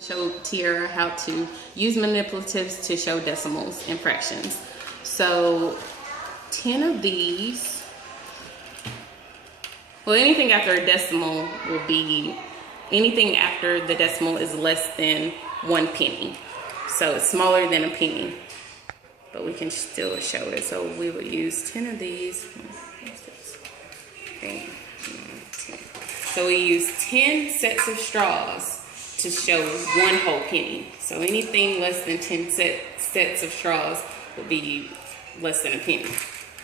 Show Tiara how to use manipulatives to show decimals and fractions. So 10 of these, well, anything after a decimal will be, anything after the decimal is less than 1 penny. So it's smaller than a penny, but we can still show it. So we will use 10 of these. Okay. So we use 10 sets of straws to show 1 whole penny. So anything less than 10 sets of straws would be less than a penny.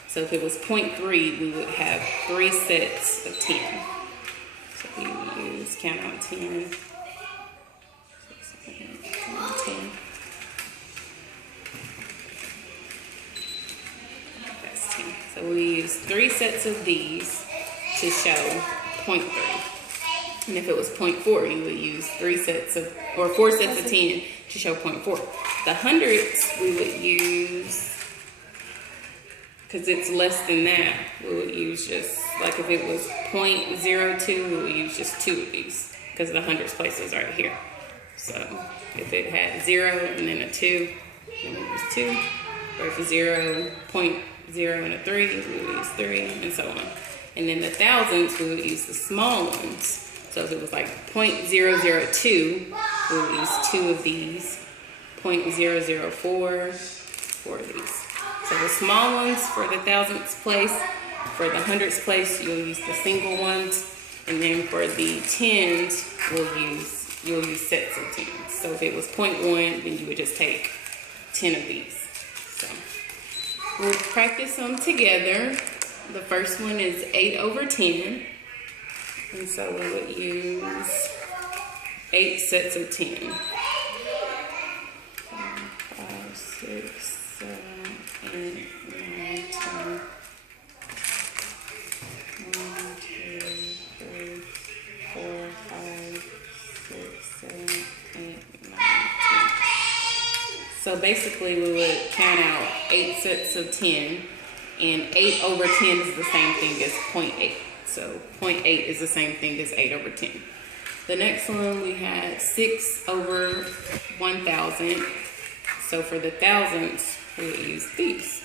So if it was 0.3, we would have 3 sets of 10. So we use, count out 10. 10. That's 10. So we use 3 sets of these to show 0.3. And if it was 0.4, you would use 3 sets of, or 4 sets of 10 to show 0.4. The hundredths we would use, because it's less than that, we would use just, like if it was 0.02, we would use just 2 of these, because the hundredths place is right here. So if it had 0 and then a 2, then we would use 2. Or if it's 0, 0.0 and a 3, we would use 3, and so on. And then the thousandths, we would use the small ones. So if it was like 0.002, we would use 2 of these. 0.004, 4 of these. So the small ones for the thousandths place, for the hundredths place, you'll use the single ones. And then for the tens, you'll use sets of tens. So if it was 0.1, then you would just take 10 of these. So we'll practice them together. The first one is 8 over 10. And so we would use 8 sets of 10. 5, 6, 7, 8, 9, 10. 1, 2, 3, 4, 5, 6, 7, 8, 9, 10. So basically we would count out 8 sets of 10, and 8 over 10 is the same thing as 0.8. So 0.8 is the same thing as 8 over 10. The next one we had 6 over 1,000. So for the thousandths, we would use these.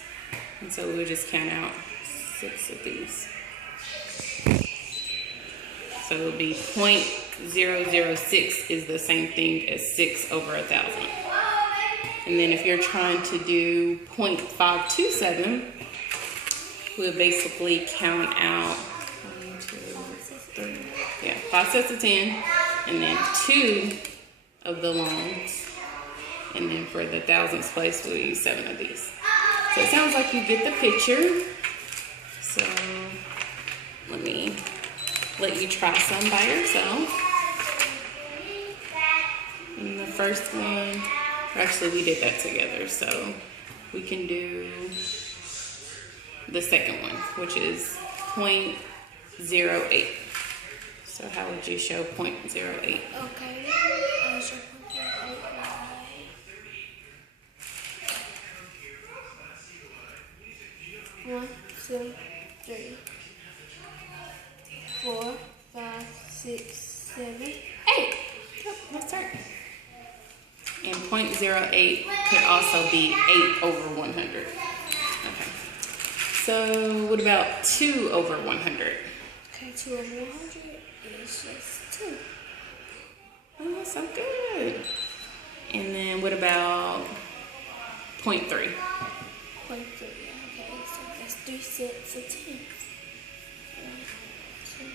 And so we would just count out 6 of these. So it would be 0.006 is the same thing as 6 over 1,000. And then if you're trying to do 0.527, we'll basically count out 5 sets of 10, and then 2 of the longs, and then for the thousandths place we'll use 7 of these. So it sounds like you get the picture. So let me let you try some by yourself. And the first one, actually we did that together, so we can do the second one, which is 0.08. So how would you show 0.08? Okay, I'll show 0.08 1, 2, 3, 4, 5, 6, 7, 8. Yep, that's right. And 0.08 could also be 8 over 100. Okay. So what about 2 over 100? Okay, 2 over 100 is just 2. Oh, so good. And then what about 0.3? 0.3, okay, so that's 3 sets of 10. 1, 2.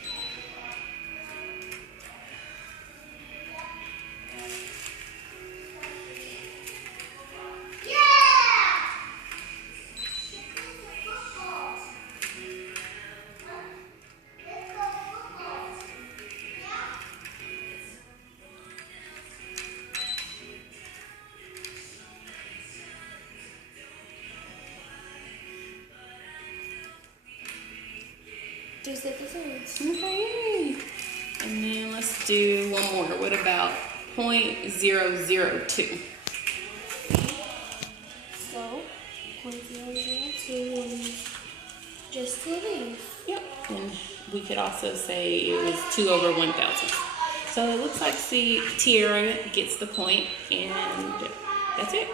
Okay. And then let's do one more. What about 0.002? So 0.002 is just 2 of these. Yep. And we could also say it was 2 over 1,000. So So it looks like Tiara gets the point, and that's it.